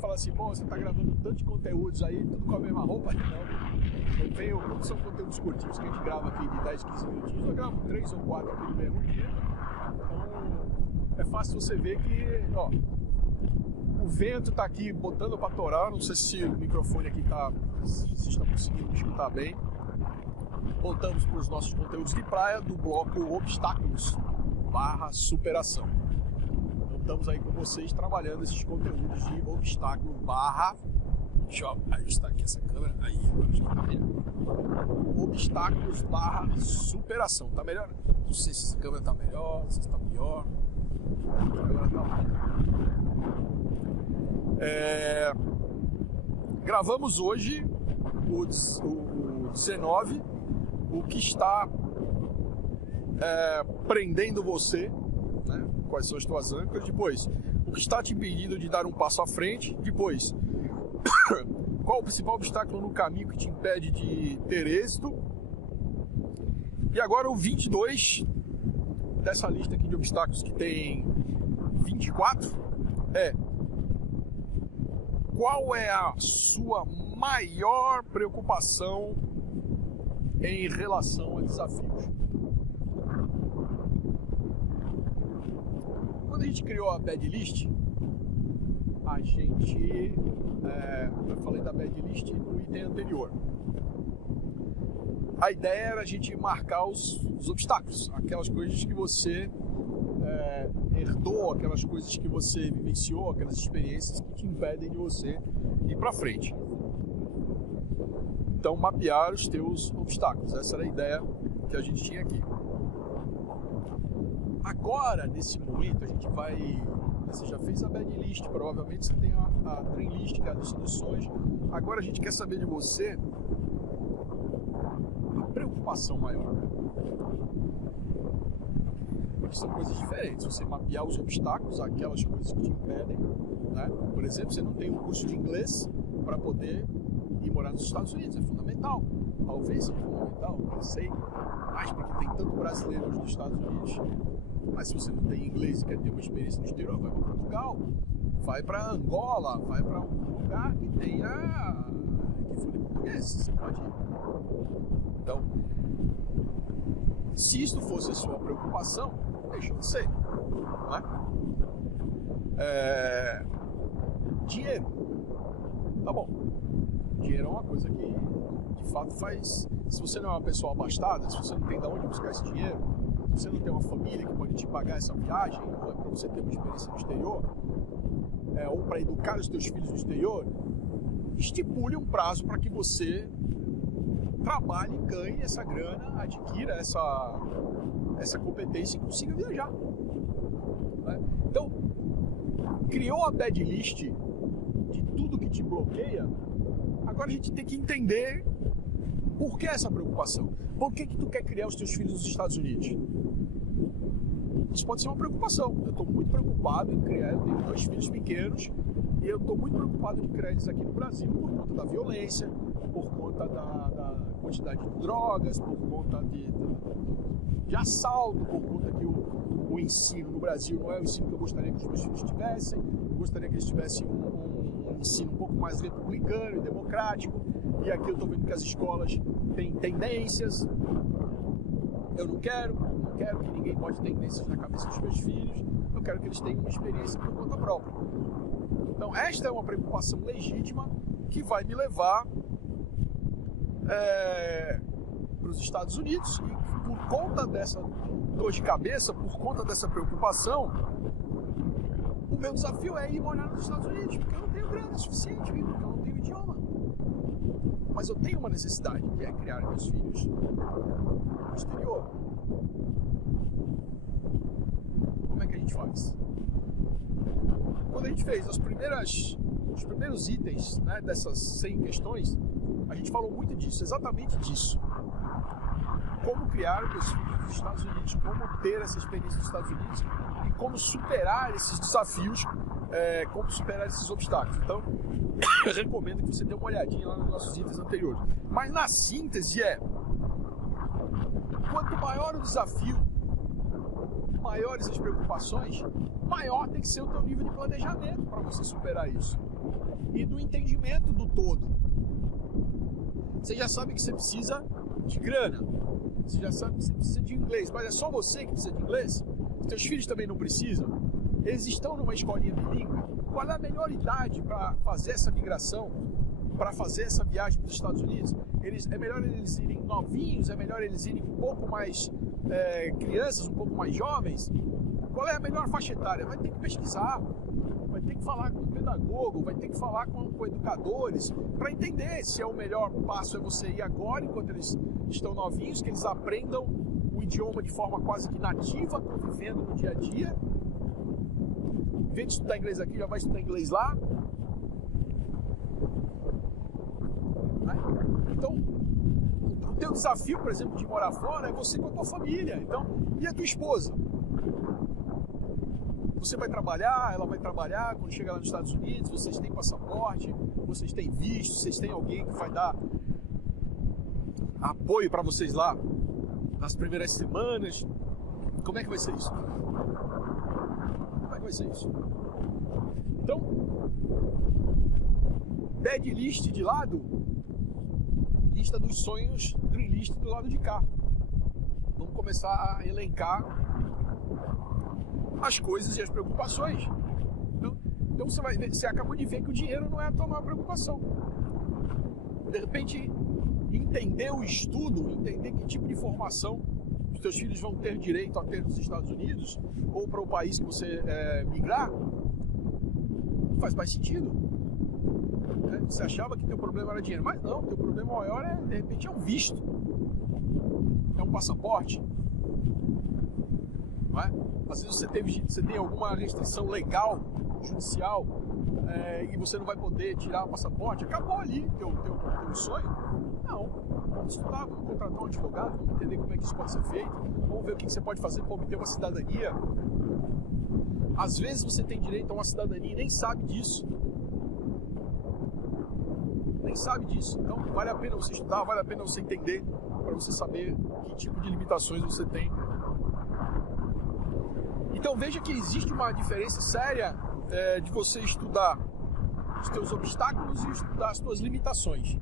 falar assim, pô, você tá gravando tanto de conteúdos aí, tudo com a mesma roupa? Não. Como são conteúdos curtinhos que a gente grava aqui de 10, 15 minutinhos, eu gravo 3 ou 4 aqui no mesmo dia. Então, é fácil você ver que, ó, o vento tá aqui botando pra torar. Não sei se o microfone aqui tá, se estão conseguindo me escutar bem. Voltamos para os nossos conteúdos de praia do bloco Obstáculos / Superação. Então estamos aí com vocês trabalhando esses conteúdos de obstáculo / deixa eu ajustar aqui essa câmera. Aí, agora acho que tá melhor. Obstáculos / Superação. Tá melhor? Não sei se essa câmera tá melhor, se está pior. Agora tá gravamos hoje o 19, o que está prendendo você, né? Quais são as tuas âncoras. Depois, o que está te impedindo de dar um passo à frente. Depois, qual o principal obstáculo no caminho que te impede de ter êxito. E agora o 22 dessa lista aqui de obstáculos, que tem 24, qual é a sua maior preocupação em relação a desafios? Quando a gente criou a Bad List, a gente... eu falei da Bad List no item anterior. A ideia era a gente marcar os obstáculos, aquelas coisas que você herdou, aquelas coisas que você vivenciou, aquelas experiências que te impedem de você ir para frente. Então, mapear os teus obstáculos. Essa era a ideia que a gente tinha aqui. Agora, nesse momento, a gente vai... Você já fez a Bad List, provavelmente você tem a Dream List, que é a lista dos sonhos. Agora a gente quer saber de você a preocupação maior. Porque são coisas diferentes. Você mapear os obstáculos, aquelas coisas que te impedem, né? Por exemplo, você não tem um curso de inglês para poder ir morar nos Estados Unidos. É fundamental. Talvez seja fundamental, não sei. Mas porque tem tanto brasileiro hoje nos Estados Unidos. Mas se você não tem inglês e quer ter uma experiência no exterior, vai para Portugal, vai para Angola, vai para um lugar que tenha... que fale português. Você pode ir. Então, se isso fosse a sua preocupação, deixa de ser, não é? Dinheiro. Tá bom. Dinheiro é uma coisa que, de fato, faz... Se você não é uma pessoa abastada, se você não tem de onde buscar esse dinheiro, se você não tem uma família que pode te pagar essa viagem, ou é para você ter uma experiência no exterior, ou para educar os teus filhos no exterior, estipule um prazo para que você trabalhe, ganhe essa grana, adquira essa competência e consiga viajar. Né? Então, criou a Bad List de tudo que te bloqueia. Agora a gente tem que entender por que essa preocupação. Por que tu quer criar os teus filhos nos Estados Unidos? Isso pode ser uma preocupação. Eu estou muito preocupado em criar, eu tenho 2 filhos pequenos e eu estou muito preocupado de criar eles aqui no Brasil por conta da violência, por conta da quantidade de drogas, por conta de assalto, por conta que o ensino no Brasil não é o ensino que eu gostaria que os meus filhos tivessem. Eu gostaria que eles tivessem um ensino um pouco mais republicano e democrático. E aqui eu estou vendo que as escolas têm tendências. Eu não quero que ninguém bote tendências na cabeça dos meus filhos. Eu quero que eles tenham uma experiência por conta própria. Então, esta é uma preocupação legítima que vai me levar para os Estados Unidos. E por conta dessa dor de cabeça, por conta dessa preocupação, o meu desafio é ir morar nos Estados Unidos, porque eu não tenho grana suficiente, porque eu não tenho idioma. Mas eu tenho uma necessidade, que é criar meus filhos no exterior. Como é que a gente faz? Quando a gente fez os primeiros itens, né, dessas 100 questões, a gente falou muito disso, exatamente disso. Como criar meus filhos nos Estados Unidos, como ter essa experiência nos Estados Unidos e como superar esses desafios, como superar esses obstáculos. Então, eu recomendo que você dê uma olhadinha lá nos nossos itens anteriores. Mas na síntese quanto maior o desafio, quanto maiores as preocupações, maior tem que ser o teu nível de planejamento para você superar isso. E do entendimento do todo. Você já sabe que você precisa de grana, você já sabe que você precisa de inglês, mas é só você que precisa de inglês? Os teus filhos também não precisam? Eles estão numa escolinha bilíngue? Qual é a melhor idade para fazer essa migração, para fazer essa viagem para os Estados Unidos? É melhor eles irem novinhos? É melhor eles irem um pouco mais crianças, um pouco mais jovens? Qual é a melhor faixa etária? Vai ter que pesquisar, vai ter que falar com o pedagogo, vai ter que falar com educadores para entender se o melhor passo é você ir agora, enquanto eles estão novinhos, que eles aprendam o idioma de forma quase que nativa, convivendo no dia a dia. Em vez de estudar inglês aqui, já vai estudar inglês lá. Então, o teu desafio, por exemplo, de morar fora é você com a tua família. Então, e a tua esposa? Você vai trabalhar, ela vai trabalhar, quando chegar lá nos Estados Unidos, vocês têm passaporte, vocês têm visto, vocês têm alguém que vai dar apoio para vocês lá nas primeiras semanas. Como é que vai ser isso? Como é que vai ser isso? Então, bad list de lado, lista dos sonhos, dream list do lado de cá. Vamos começar a elencar as coisas e as preocupações. Então você vai ver, você acabou de ver que o dinheiro não é a tua maior preocupação. De repente, entender o estudo, entender que tipo de formação os teus filhos vão ter direito a ter nos Estados Unidos ou para o país que você migrar, faz mais sentido. Você achava que teu problema era dinheiro, mas não, teu problema maior de repente é um visto, é um passaporte. Não é? Às vezes você tem alguma restrição legal, judicial, e você não vai poder tirar o passaporte. Acabou ali teu sonho? Não. Vamos estudar, vamos contratar um advogado, vamos entender como é que isso pode ser feito, vamos ver o que você pode fazer para obter uma cidadania. Às vezes você tem direito a uma cidadania e nem sabe disso. Nem sabe disso. Então vale a pena você estudar, vale a pena você entender, para você saber que tipo de limitações você tem. Então veja que existe uma diferença séria de você estudar os teus obstáculos e estudar as tuas limitações,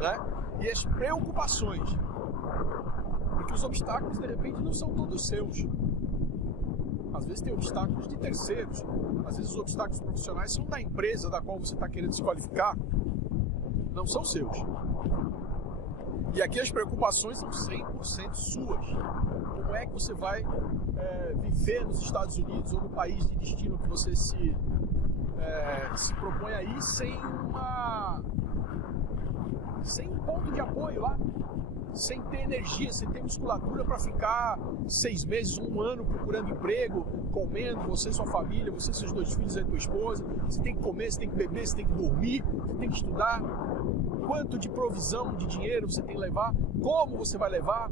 né? E as preocupações. Porque os obstáculos, de repente, não são todos seus. Às vezes tem obstáculos de terceiros. Às vezes os obstáculos profissionais são da empresa da qual você está querendo se qualificar. Não são seus. E aqui as preocupações são 100% suas. Como é que você vai viver nos Estados Unidos ou no país de destino que você se propõe aí sem um ponto de apoio lá, sem ter energia, sem ter musculatura para ficar 6 meses, 1 ano procurando emprego, comendo, você e sua família, você e seus 2 filhos e a tua esposa. Você tem que comer, você tem que beber, você tem que dormir, você tem que estudar. Quanto de provisão de dinheiro você tem que levar? Como você vai levar?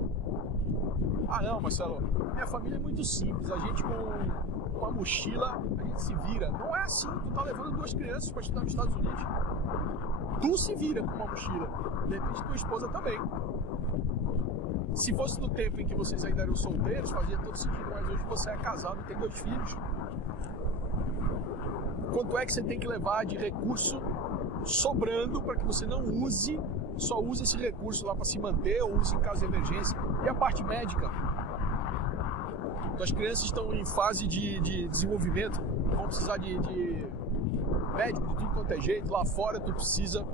Ah não, Marcelo, minha família é muito simples, a gente com uma mochila, a gente se vira. Não é assim, tu tá levando 2 crianças para estudar nos Estados Unidos. Tu se vira com uma mochila, de repente tua esposa também. Se fosse no tempo em que vocês ainda eram solteiros, fazia todo sentido, mas hoje você é casado e tem 2 filhos. Quanto é que você tem que levar de recurso sobrando para que você não só use esse recurso lá para se manter ou use em caso de emergência? E a parte médica? As crianças estão em fase de desenvolvimento, vão precisar de médico de tudo quanto é jeito. Lá fora tu precisa,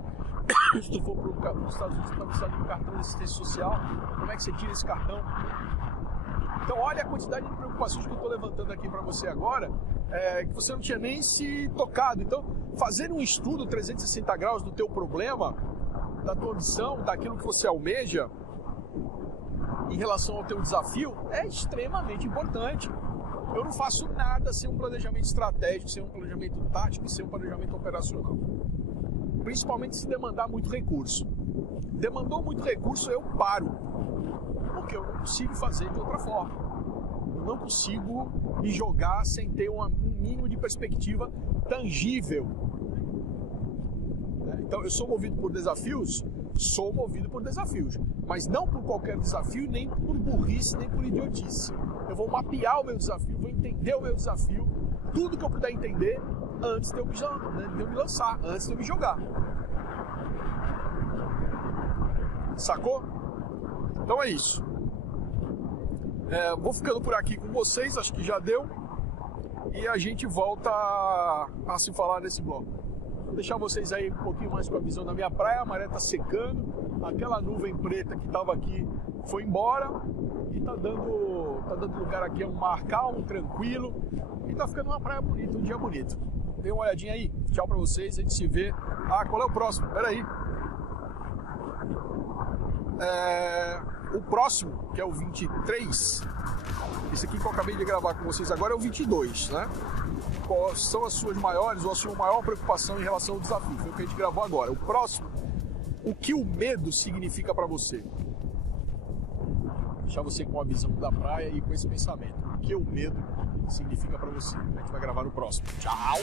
se tu for para os Estados Unidos, tu vai precisar de um cartão de assistência social. Como é que você tira esse cartão? Então olha a quantidade de preocupações que eu estou levantando aqui para você agora, que você não tinha nem se tocado. Então fazer um estudo 360 graus do teu problema, da tua ambição, daquilo que você almeja em relação ao teu desafio é extremamente importante. Eu não faço nada sem um planejamento estratégico, sem um planejamento tático e sem um planejamento operacional. Principalmente se demandar muito recurso. Demandou muito recurso, eu paro. Porque eu não consigo fazer de outra forma. Eu não consigo me jogar sem ter um mínimo de perspectiva tangível. Então eu sou movido por desafios? Sou movido por desafios. Mas não por qualquer desafio, nem por burrice, nem por idiotice. eu vou mapear o meu desafio, vou entender o meu desafio, tudo que eu puder entender antes de eu me lançar, antes de eu me jogar. Sacou? Então é isso. Vou ficando por aqui com vocês, acho que já deu. E a gente volta a se falar nesse bloco. Vou deixar vocês aí um pouquinho mais com a visão da minha praia. A maré tá secando, aquela nuvem preta que tava aqui foi embora. E tá dando lugar aqui a um mar calmo, tranquilo. E tá ficando uma praia bonita, um dia bonito. Dê uma olhadinha aí. Tchau pra vocês, a gente se vê. Qual é o próximo? Pera aí. O próximo, que é o 23, esse aqui que eu acabei de gravar com vocês agora é o 22, né? Quais são as suas maiores ou a sua maior preocupação em relação ao desafio? Foi o que a gente gravou agora. O próximo, o que o medo significa para você? Deixar você com a visão da praia e com esse pensamento. O que o medo significa para você? A gente vai gravar no próximo. Tchau!